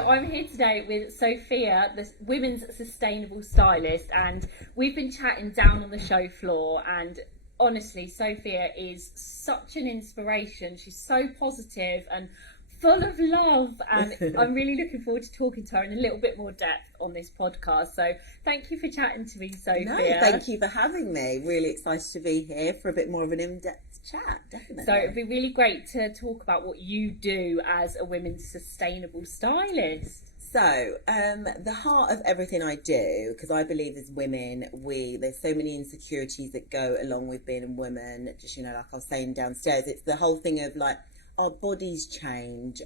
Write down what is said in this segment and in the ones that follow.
I'm here today with Sophia, the women's sustainable stylist, and we've been chatting down on the show floor, and honestly, Sophia is such an inspiration. She's so positive and full of love, and I'm really looking forward to talking to her in a little bit more depth on this podcast. So thank you for chatting to me, Sophia. No, thank you for having me. Really excited to be here for a bit more of an in-depth chat, definitely. So it'd be really great to talk about what you do as a women's sustainable stylist. So, the heart of everything I do, because I believe as women, there's so many insecurities that go along with being a woman. Just, like I was saying downstairs, it's the whole thing of like, our bodies change,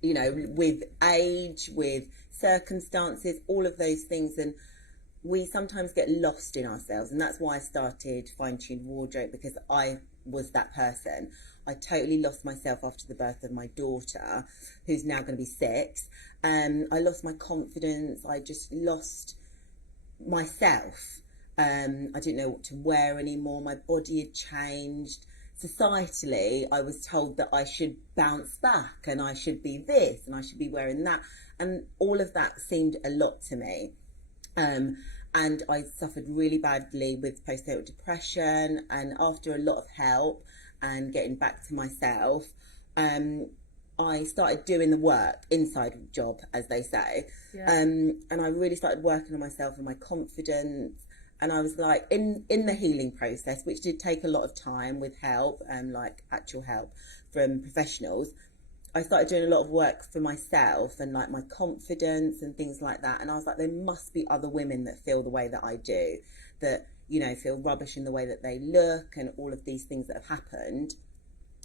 with age, with circumstances, all of those things. And we sometimes get lost in ourselves. And that's why I started Fine-Tuned Wardrobe, because I was that person. I totally lost myself after the birth of my daughter, who's now going to be 6. I lost my confidence. I just lost myself. I didn't know what to wear anymore. My body had changed. Societally, I was told that I should bounce back and I should be this and I should be wearing that. And all of that seemed a lot to me. And I suffered really badly with postnatal depression. And after a lot of help and getting back to myself, I started doing the work, inside job, as they say. Yeah. And I really started working on myself and my confidence. And I was like, in the healing process, which did take a lot of time with help and like actual help from professionals, I started doing a lot of work for myself and like my confidence and things like that. And I was like, there must be other women that feel the way that I do, that, feel rubbish in the way that they look and all of these things that have happened.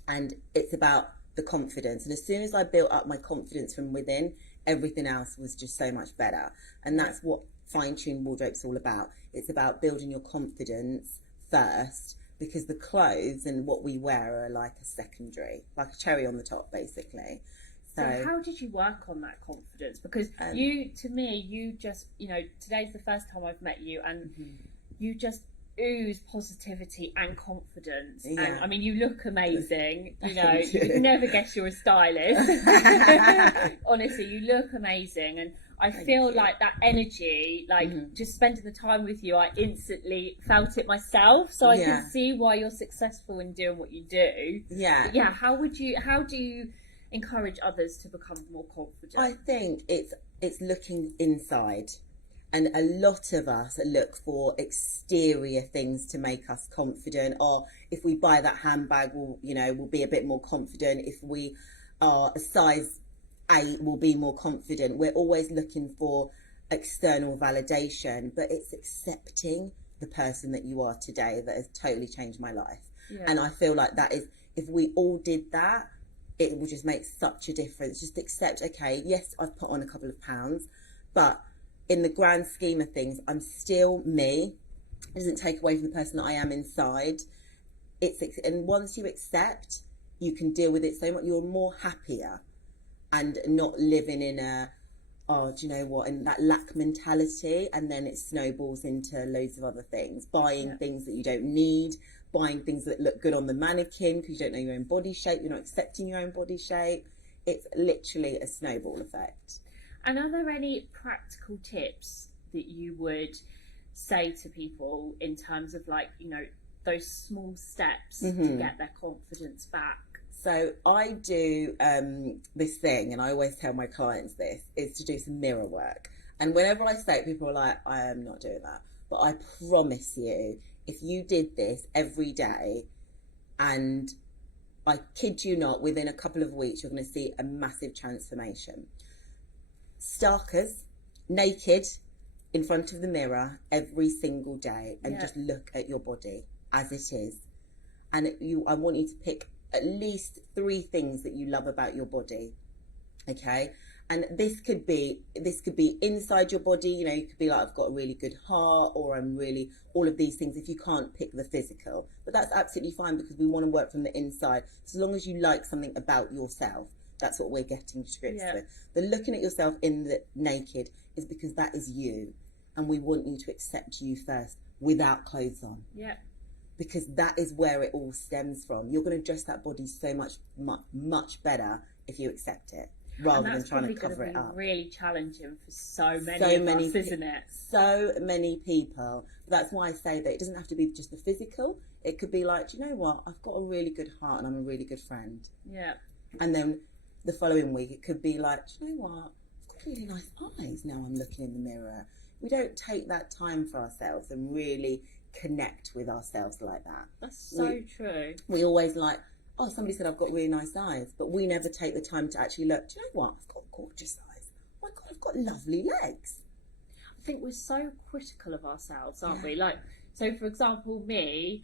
And it's about the confidence. And as soon as I built up my confidence from within, everything else was just so much better. And that's what Fine-Tuned Wardrobe's all about. It's about building your confidence first, because the clothes and what we wear are like a secondary, like a cherry on the top, basically. So how did you work on that confidence? Because you just, today's the first time I've met you, and you just ooze positivity and confidence. Yeah. And I mean, you look amazing. You'd never guess you're a stylist. Honestly, you look amazing, and I feel like that energy, just spending the time with you, I instantly felt it myself. So I can see why you're successful in doing what you do. Yeah. But yeah. How do you encourage others to become more confident? I think it's looking inside. And a lot of us look for exterior things to make us confident. Or if we buy that handbag, we'll be a bit more confident. If we are a size 8, we'll be more confident. We're always looking for external validation, but it's accepting the person that you are today that has totally changed my life. Yeah. And I feel like that is, if we all did that, it will just make such a difference. Just accept, okay, yes, I've put on a couple of pounds, but in the grand scheme of things, I'm still me. It doesn't take away from the person that I am inside. And once you accept, you can deal with it so much. You're more happier and not living in in that lack mentality. And then it snowballs into loads of other things. Buying things that you don't need, buying things that look good on the mannequin because you don't know your own body shape. You're not accepting your own body shape. It's literally a snowball effect. And are there any practical tips that you would say to people in terms of those small steps to get their confidence back? So I do this thing, and I always tell my clients this, is to do some mirror work. And whenever I say it, people are like, I am not doing that. But I promise you, if you did this every day, and I kid you not, within a couple of weeks, you're going to see a massive transformation. Starkers, naked, in front of the mirror every single day, and just look at your body as it is. And I want you to pick at least 3 things that you love about your body. Okay? And this could be inside your body. You could be like, I've got a really good heart, or I'm really, all of these things, if you can't pick the physical. But that's absolutely fine, because we want to work from the inside. As long as you like something about yourself. That's what we're getting to grips with. The looking at yourself in the naked is because that is you. And we want you to accept you first without clothes on. Yeah. Because that is where it all stems from. You're going to dress that body so much better if you accept it. rather than trying to cover it up. That's really challenging for so many of us, isn't it? So many people. That's why I say that it doesn't have to be just the physical. It could be like, do you know what? I've got a really good heart and I'm a really good friend. Yeah. And then the following week, it could be like, do you know what? I've got really nice eyes now I'm looking in the mirror. We don't take that time for ourselves and really connect with ourselves like that. That's so true. We always like, oh, somebody said I've got really nice eyes, but we never take the time to actually look, do you know what? I've got gorgeous eyes. Oh my God, I've got lovely legs. I think we're so critical of ourselves, aren't we? Like, so for example, me,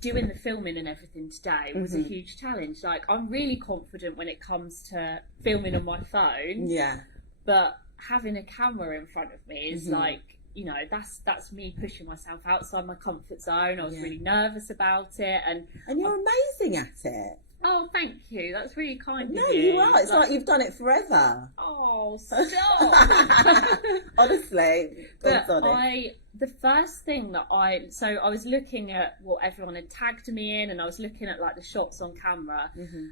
doing the filming and everything today was a huge challenge. Like, I'm really confident when it comes to filming on my phone. Yeah. But having a camera in front of me is like, you know, that's me pushing myself outside my comfort zone. I was really nervous about it, and you're amazing at it. Oh, thank you. That's really kind of you. No, you are. It's like you've done it forever. Oh, stop. Honestly. But the first thing that I was looking at what everyone had tagged me in, and I was looking at like the shots on camera,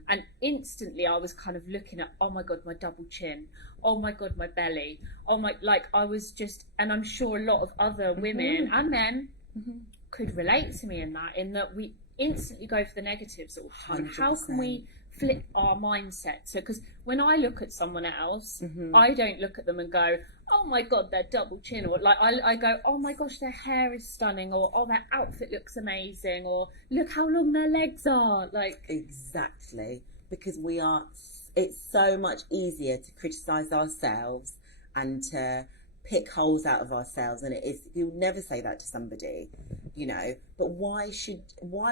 and instantly I was kind of looking at, oh my God, my double chin. Oh my God, my belly. Oh my, like I was just, and I'm sure a lot of other women and men could relate to me in that we instantly go for the negatives all the time. 100%. How can we flip our mindset? So, because when I look at someone else, I don't look at them and go, oh my God, their double chin, or like I go, oh my gosh, their hair is stunning, or oh, their outfit looks amazing, or look how long their legs are. Like, exactly, because it's so much easier to criticize ourselves and to pick holes out of ourselves, and you'll never say that to somebody, you know. But why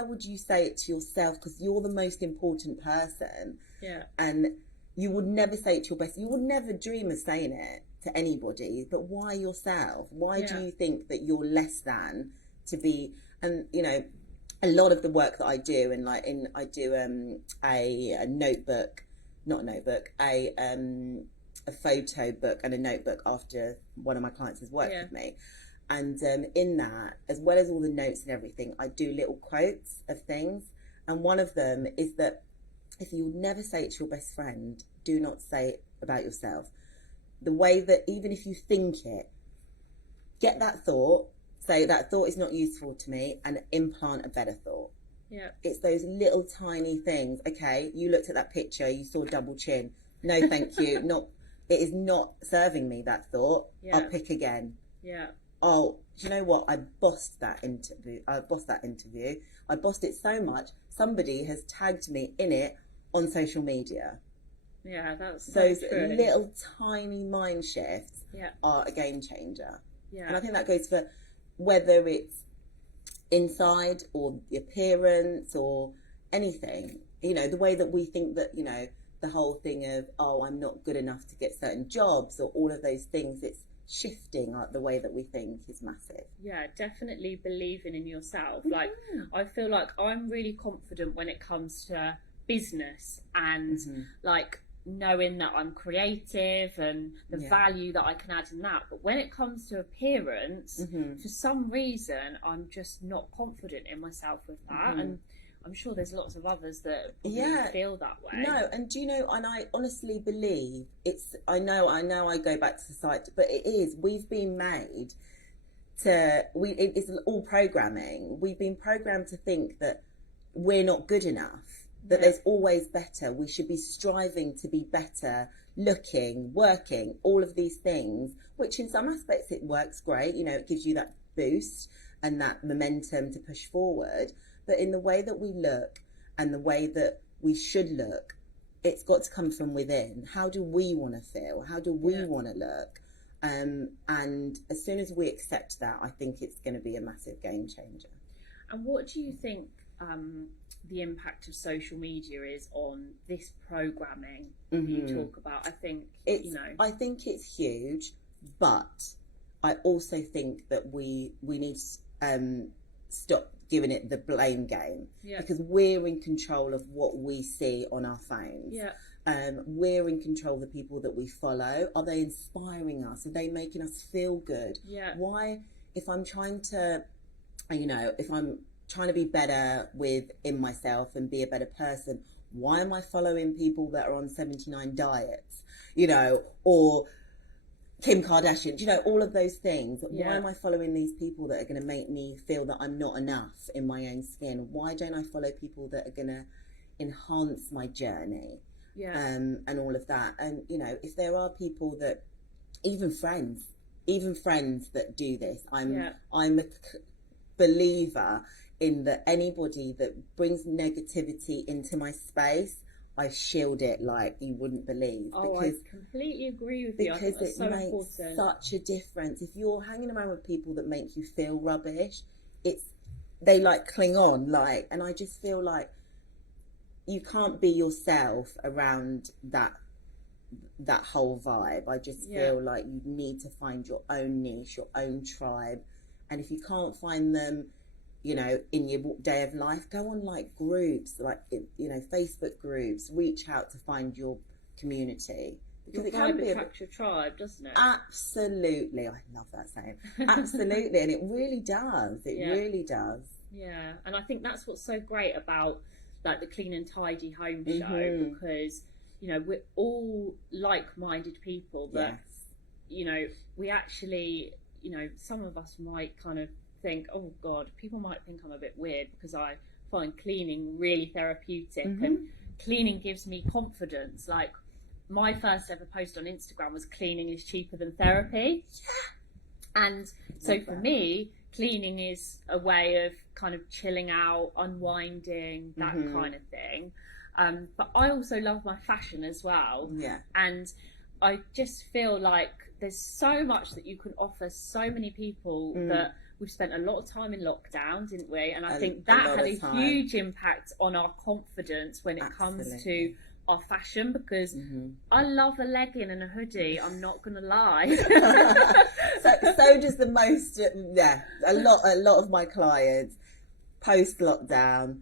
would you say it to yourself? Because you're the most important person. Yeah. And you would never say it to your best. You would never dream of saying it to anybody. But why yourself? Why do you think that you're less than to be? And you know, a lot of the work that I do, and I do a notebook, not a notebook, a photo book and a notebook after one of my clients has worked with me. And in that, as well as all the notes and everything, I do little quotes of things. And one of them is that if you would never say it to your best friend, do not say it about yourself. The way that even if you think it, get that thought, say that thought is not useful to me, and implant a better thought. Yeah. It's those little tiny things. Okay, you looked at that picture, you saw double chin. No, thank you. It is not serving me, that thought. I'll pick again. Yeah. Oh, do you know what? I bossed that interview. I bossed it so much, somebody has tagged me in it on social media. Yeah, that's those so true. Little tiny mind shifts are a game changer. Yeah. And I think that goes for whether it's inside or the appearance or anything. You know, the way that we think that, you know, the whole thing of, oh, I'm not good enough to get certain jobs, or all of those things, it's shifting the way that we think is massive. Yeah, definitely believing in yourself. Like, I feel like I'm really confident when it comes to business and like knowing that I'm creative and the value that I can add in that. But when it comes to appearance, for some reason, I'm just not confident in myself with that. And I'm sure there's lots of others that feel that way. No, and do you know, and I honestly believe I know I go back to society, but it is, we've been made it's all programming. We've been programmed to think that we're not good enough, that there's always better. We should be striving to be better, looking, working, all of these things, which in some aspects it works great. You know, it gives you that boost and that momentum to push forward. But in the way that we look and the way that we should look, it's got to come from within. How do we want to feel? How do we want to look? And as soon as we accept that, I think it's going to be a massive game changer. And what do you think the impact of social media is on this programming that you talk about? I think I think it's huge, but I also think that we need to stop giving it the blame game, because we're in control of what we see on our phones. We're in control of the people that we follow. Are they inspiring us? Are they making us feel good? Why, if I'm trying to, if I'm trying to be better within myself and be a better person, Why am I following people that are on 79 diets, you know, or Kim Kardashian, you know, all of those things. Yeah. Why am I following these people that are going to make me feel that I'm not enough in my own skin? Why don't I follow people that are going to enhance my journey? Yeah. And all of that. And, you know, if there are people that, even friends that do this, I'm a believer in that anybody that brings negativity into my space, I shield it like you wouldn't believe. Oh, because, I completely agree with you. Because it so makes important. such a difference. If you're hanging around with people that make you feel rubbish, they like cling on, like, and I just feel like you can't be yourself around that whole vibe. I just feel like you need to find your own niche, your own tribe, and if you can't find them, you know, in your day of life, go on like groups, like, you know, Facebook groups, reach out to find your community. Because it can be attracts your tribe, doesn't it? Absolutely. I love that saying. Absolutely. And it really does. It really does. Yeah. And I think that's what's so great about like the Clean and Tidy Home show, because, you know, we're all like-minded people, but, you know, we actually, you know, some of us might kind of think, oh God, people might think I'm a bit weird because I find cleaning really therapeutic and cleaning gives me confidence. Like, my first ever post on Instagram was cleaning is cheaper than therapy. And so for me, cleaning is a way of kind of chilling out, unwinding, that kind of thing. But I also love my fashion as well. Yeah. And I just feel like there's so much that you can offer so many people that we've spent a lot of time in lockdown, didn't we? And I think that had a huge impact on our confidence when it comes to our fashion, because I love a legging and a hoodie, I'm not gonna lie. so does the most, a lot of my clients post lockdown.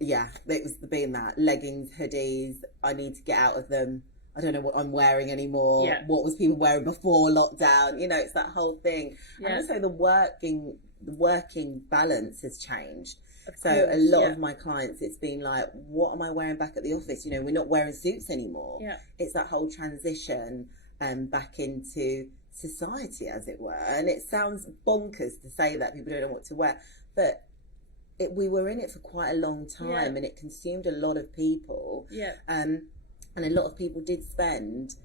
It was being that leggings, hoodies, I need to get out of them, I don't know what I'm wearing anymore. What was people wearing before lockdown? You know, it's that whole thing. And also the working balance has changed. So a lot of my clients, it's been like, what am I wearing back at the office? You know, we're not wearing suits anymore. It's that whole transition back into society, as it were. And it sounds bonkers to say that people don't know what to wear, but we were in it for quite a long time, and it consumed a lot of people. And a lot of people did spend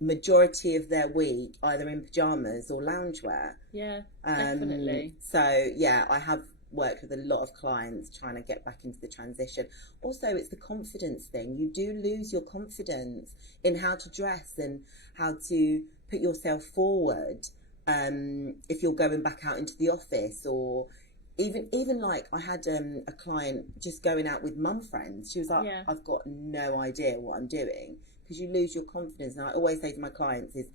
majority of their week either in pajamas or loungewear. Definitely. So I have worked with a lot of clients trying to get back into the transition. Also, it's the confidence thing. You do lose your confidence in how to dress and how to put yourself forward if you're going back out into the office, or even like I had a client just going out with mum friends. She was like, I've got no idea what I'm doing, because you lose your confidence. And I always say to my clients is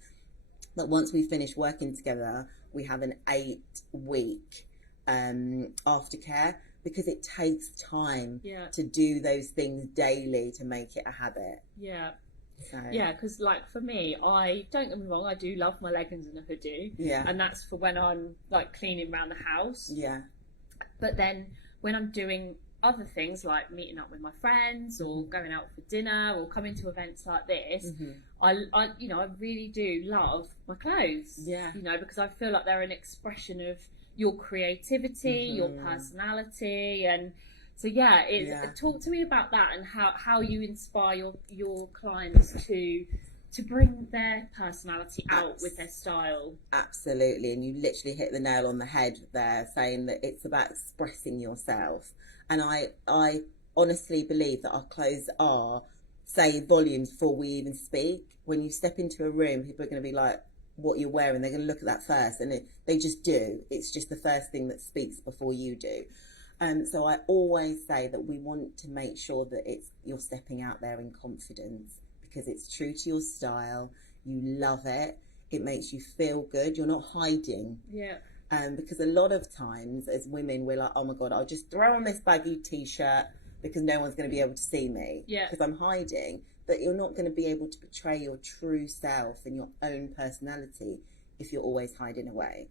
that once we finish working together, we have an 8-week aftercare, because it takes time to do those things daily to make it a habit. Because like for me, I don't get me wrong, I do love my leggings and a hoodie, and that's for when I'm like cleaning around the house. But then when I'm doing other things like meeting up with my friends or going out for dinner or coming to events like this, I really do love my clothes. You know, because I feel like they're an expression of your creativity, your personality, and so talk to me about that and how you inspire your clients to bring their personality out with their style. Absolutely, and you literally hit the nail on the head there, saying that it's about expressing yourself. And I honestly believe that our clothes say volumes before we even speak. When you step into a room, people are going to be like, what you're wearing, they're going to look at that first, and they just do. It's just the first thing that speaks before you do. So I always say that we want to make sure that you're stepping out there in confidence, because it's true to your style. You love it. It makes you feel good. You're not hiding. Because a lot of times as women, we're like, oh my God, I'll just throw on this baggy t-shirt because no one's going to be able to see me because I'm hiding. But you're not going to be able to portray your true self and your own personality if you're always hiding away.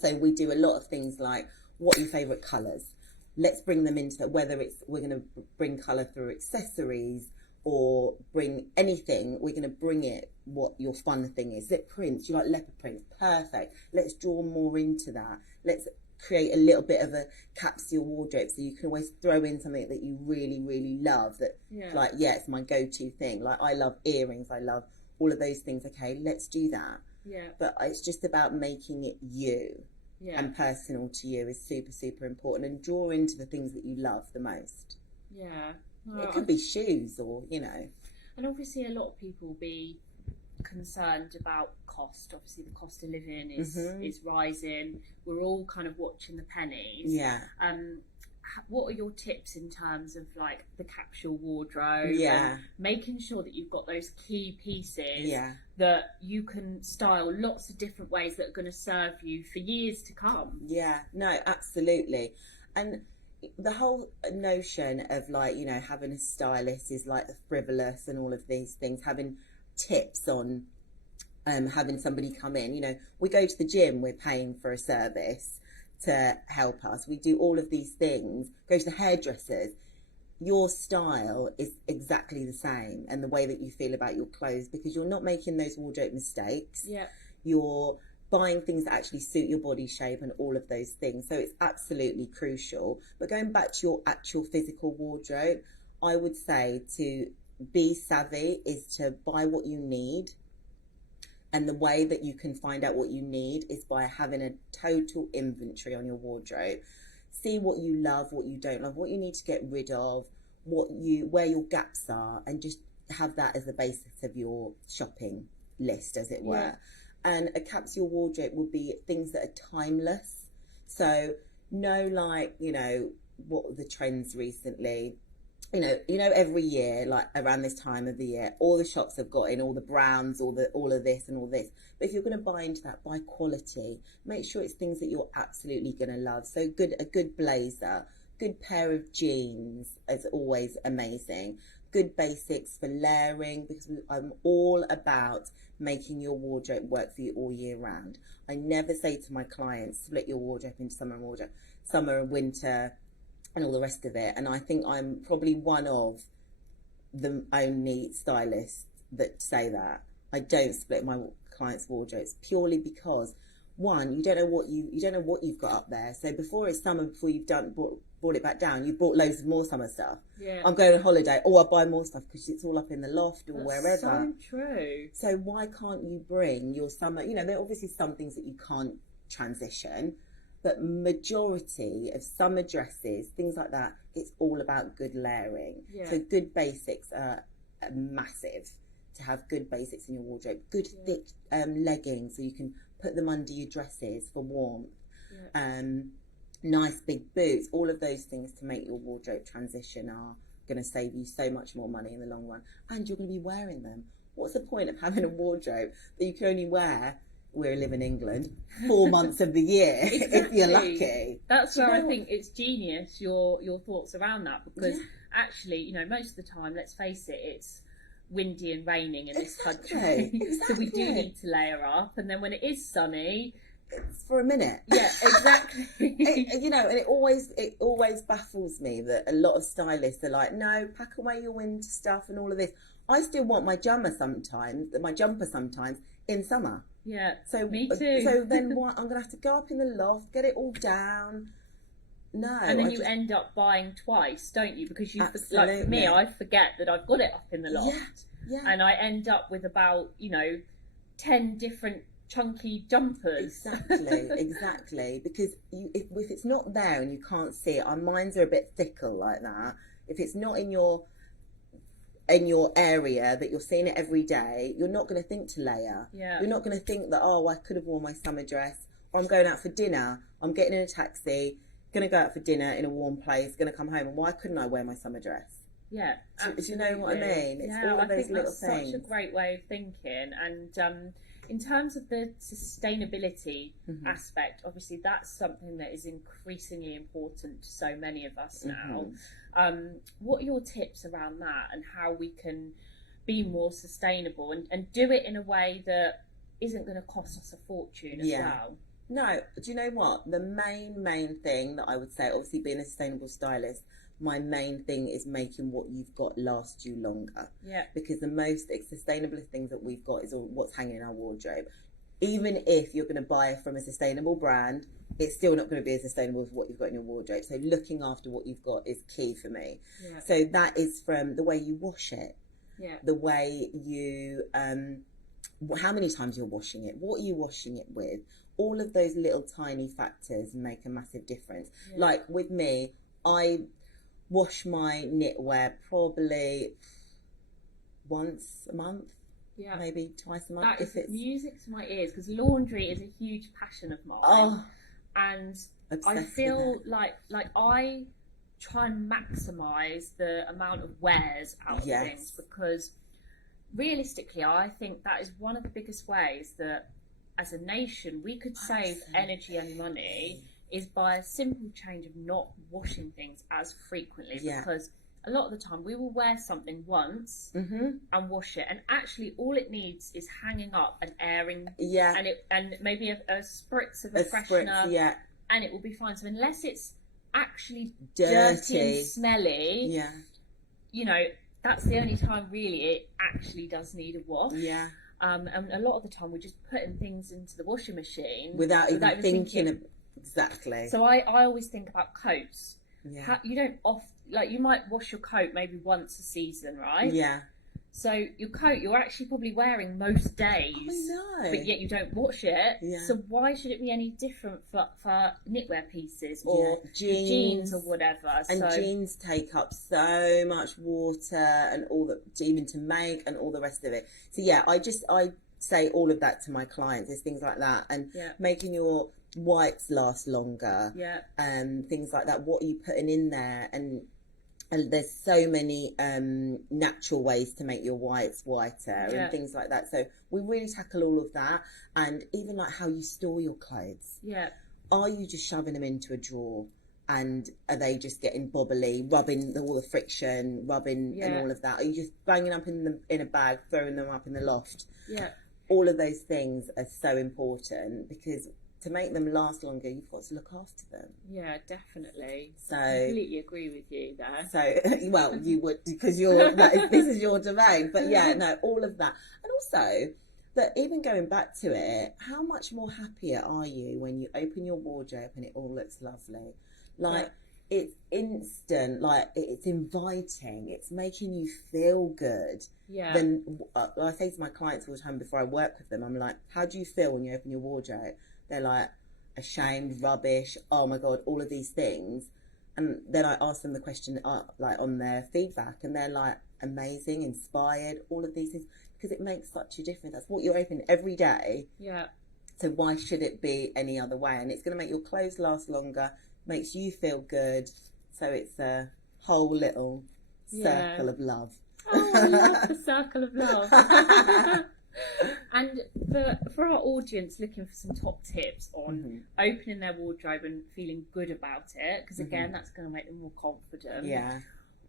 So we do a lot of things like, what are your favourite colours? let's bring them into it, whether it's we're going to bring colour through accessories or bring anything, we're going to bring it what your fun thing is. Is it prints? You like leopard prints? Perfect. Let's draw more into that. Let's create a little bit of a capsule wardrobe so you can always throw in something that you really, really love that, like, it's my go-to thing. Like, I love earrings. I love all of those things. Okay, let's do that. Yeah. But it's just about making it you. Yeah. And personal to you is super, super important, and draw into the things that you love the most. Yeah. Well, it could be shoes or, you know. And obviously a lot of people be concerned about cost. Obviously the cost of living is rising. We're all kind of watching the pennies. Yeah. What are your tips in terms of like the capsule wardrobe? Yeah. And making sure that you've got those key pieces that you can style lots of different ways that are going to serve you for years to come. Yeah, no, absolutely. And the whole notion of like, you know, having a stylist is like frivolous and all of these things, having tips on having somebody come in. You know, we go to the gym, we're paying for a service to help us. We do all of these things, go to the hairdressers. Your style is exactly the same, and the way that you feel about your clothes, because you're not making those wardrobe mistakes. Yeah. You're buying things that actually suit your body shape and all of those things. So it's absolutely crucial. But going back to your actual physical wardrobe, I would say to be savvy is to buy what you need. And the way that you can find out what you need is by having a total inventory on your wardrobe. See what you love, what you don't love, what you need to get rid of, where your gaps are, and just have that as the basis of your shopping list, as it were. Yeah. And a capsule wardrobe would be things that are timeless. So like, you know, what were the trends recently? You know, every year, like around this time of the year, all the shops have got in all the browns, all of this and all this. But if you're going to buy into that, buy quality. Make sure it's things that you're absolutely going to love. So a good blazer, good pair of jeans is always amazing. Good basics for layering, because I'm all about making your wardrobe work for you all year round. I never say to my clients, split your wardrobe into summer and winter, and all the rest of it. And I think I'm probably one of the only stylists that say that. I don't split my clients' wardrobes, purely because, one, you don't know what you've got up there. So before it's summer, before you've brought it back down, you've brought loads of more summer stuff. Yeah. I'm going on holiday, I'll buy more stuff because it's all up in the loft or wherever. So true. So why can't you bring your summer? You know, there are obviously some things that you can't transition, but majority of summer dresses, things like that, it's all about good layering. Yeah. So good basics are massive. To have good basics in your wardrobe, good thick leggings so you can put them under your dresses for warmth. Yeah. Nice big boots, all of those things to make your wardrobe transition are going to save you so much more money in the long run, and you're going to be wearing them. What's the point of having a wardrobe that you can only wear, we live in England, 4 months of the year? Exactly. If you're lucky. That's where I think it's genius, your thoughts around that, because actually, you know, most of the time, let's face it, it's windy and raining in this country. Exactly. So we do need to layer up, and then when it is sunny, it's for a minute. Yeah, exactly. You know, and it always baffles me that a lot of stylists are like, no, pack away your winter stuff and all of this. I still want my jumper sometimes in summer. Yeah, so me too. So then what? I'm gonna have to go up in the loft, get it all down. No, and then you end up buying twice, don't you? Because you, like for me, I forget that I've got it up in the loft, and I end up with about 10 different chunky jumpers. Exactly. Because if it's not there and you can't see it, our minds are a bit fickle like that. If it's not in your area that you're seeing it every day, you're not going to think to layer. Yeah. You're not going to think that, I could have worn my summer dress, or I'm going out for dinner, I'm getting in a taxi, going to go out for dinner in a warm place, going to come home, and why couldn't I wear my summer dress? Yeah, do you know what I mean? It's all of those little things. Such a great way of thinking. And in terms of the sustainability aspect, obviously that's something that is increasingly important to so many of us now. What are your tips around that, and how we can be more sustainable and do it in a way that isn't going to cost us a fortune as well? No, do you know what? The main thing that I would say, obviously being a sustainable stylist, my main thing is making what you've got last you longer. Yeah. Because the most sustainable things that we've got is all what's hanging in our wardrobe. Even if you're going to buy from a sustainable brand, it's still not going to be as sustainable as what you've got in your wardrobe. So looking after what you've got is key for me. Yeah. So that is from the way you wash it, the way you, how many times you're washing it, what are you washing it with. All of those little tiny factors make a massive difference. Yeah. Like with me, I wash my knitwear probably once a month. Yeah. Maybe twice a month. That is music to my ears, because laundry is a huge passion of mine. Oh, and I feel like I try and maximise the amount of wears out of things, because realistically I think that is one of the biggest ways that as a nation we could save energy and money, is by a simple change of not washing things as frequently. Because a lot of the time we will wear something once and wash it, and actually all it needs is hanging up and airing, and maybe a spritz of a freshener, and it will be fine. So unless it's actually dirty and smelly, you know, that's the only time really it actually does need a wash. And a lot of the time we're just putting things into the washing machine without even thinking of, So I always think about coats. You don't you might wash your coat maybe once a season, right? So your coat you're actually probably wearing most days, but yet you don't wash it. So why should it be any different for knitwear pieces or jeans or whatever? And jeans take up so much water and all that, even to make and all the rest of it. So I say all of that to my clients. There's things like that, and making your whites last longer, and things like that. What are you putting in there? And there's so many natural ways to make your whites whiter and things like that. So we really tackle all of that, and even like how you store your clothes. Are you just shoving them into a drawer, and are they just getting bobbly, rubbing all the friction, and all of that? Are you just banging up in a bag, throwing them up in the loft? All of those things are so important, because to make them last longer, you've got to look after them. Yeah, definitely. So I completely agree with you there. So, well, you would, because this is your domain. But all of that. And also, that even going back to it, how much more happier are you when you open your wardrobe and it all looks lovely? It's instant, it's inviting, it's making you feel good. Then I say to my clients all the time before I work with them, I'm like, how do you feel when you open your wardrobe? They're like, ashamed, rubbish, oh my God, all of these things. And then I ask them the question on their feedback, and they're like, amazing, inspired, all of these things, because it makes such a difference. That's what you open every day. So why should it be any other way? And it's going to make your clothes last longer, makes you feel good. So it's a whole little circle of love. Oh, I love the circle of love. And for our audience looking for some top tips on opening their wardrobe and feeling good about it, because again that's going to make them more confident,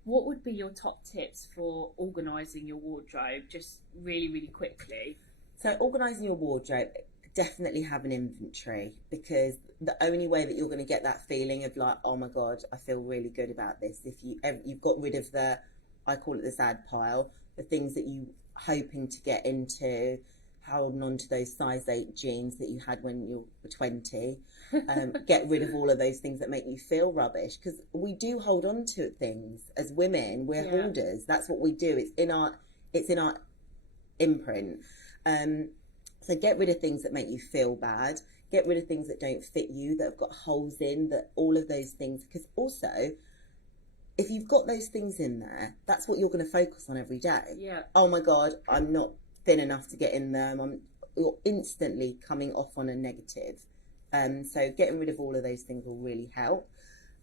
what would be your top tips for organising your wardrobe, just really, really quickly? So organising your wardrobe, definitely have an inventory, because the only way that you're going to get that feeling of like, oh my God, I feel really good about this, if you've got rid of I call it the sad pile, the things that you hoping to get into, holding on to those size 8 jeans that you had when you were 20. Get rid of all of those things that make you feel rubbish, because we do hold on to things as women. We're hoarders. That's what we do. It's in our imprint. So get rid of things that make you feel bad. Get rid of things that don't fit you, that have got holes in, that all of those things. Because also, if you've got those things in there, that's what you're going to focus on every day. Oh my God, I'm not thin enough to get in them. You're instantly coming off on a negative. So getting rid of all of those things will really help.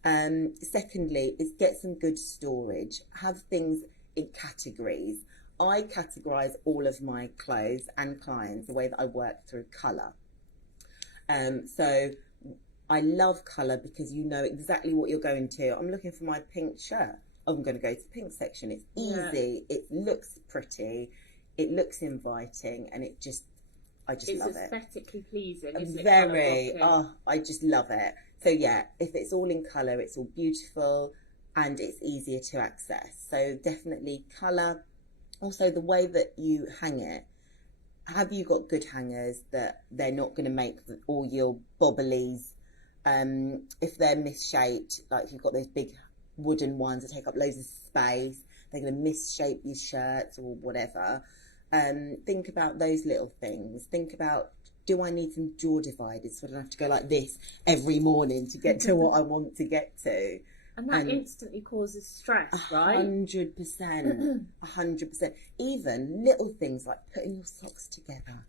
Secondly, is get some good storage. Have things in categories. I categorise all of my clothes and clients the way that I work through colour. So I love colour, because you know exactly what you're going to. I'm looking for my pink shirt. I'm going to go to the pink section. It's easy. It looks pretty. It looks inviting, and it just I just love it. It's aesthetically pleasing, isn't it? Very. Oh, I just love it. So yeah, if it's all in colour, it's all beautiful and it's easier to access. So definitely colour. Also, the way that you hang it. Have you got good hangers that they're not going to make all your bobblies? If they're misshaped, like if you've got those big wooden ones that take up loads of space, they're going to misshape your shirts or whatever. Think about those little things. Think about, do I need some drawer dividers so I don't have to go like this every morning to get to what I want to get to? And that instantly causes stress, right? 100%. 100%. Even little things like putting your socks together.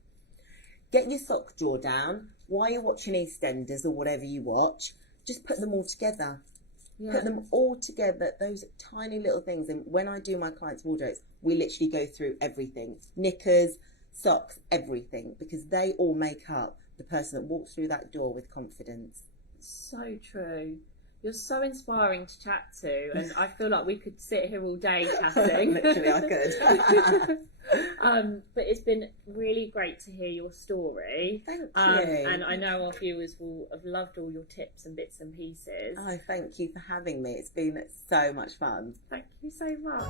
Get your sock drawer down. While you're watching EastEnders or whatever you watch, just put them all together. Yeah. Put them all together, those tiny little things. And when I do my clients' wardrobes, we literally go through everything. Knickers, socks, everything. Because they all make up the person that walks through that door with confidence. So true. You're so inspiring to chat to, and I feel like we could sit here all day chatting. Literally, I could. But it's been really great to hear your story. Thank you. And I know our viewers will have loved all your tips and bits and pieces. Oh, thank you for having me. It's been so much fun. Thank you so much.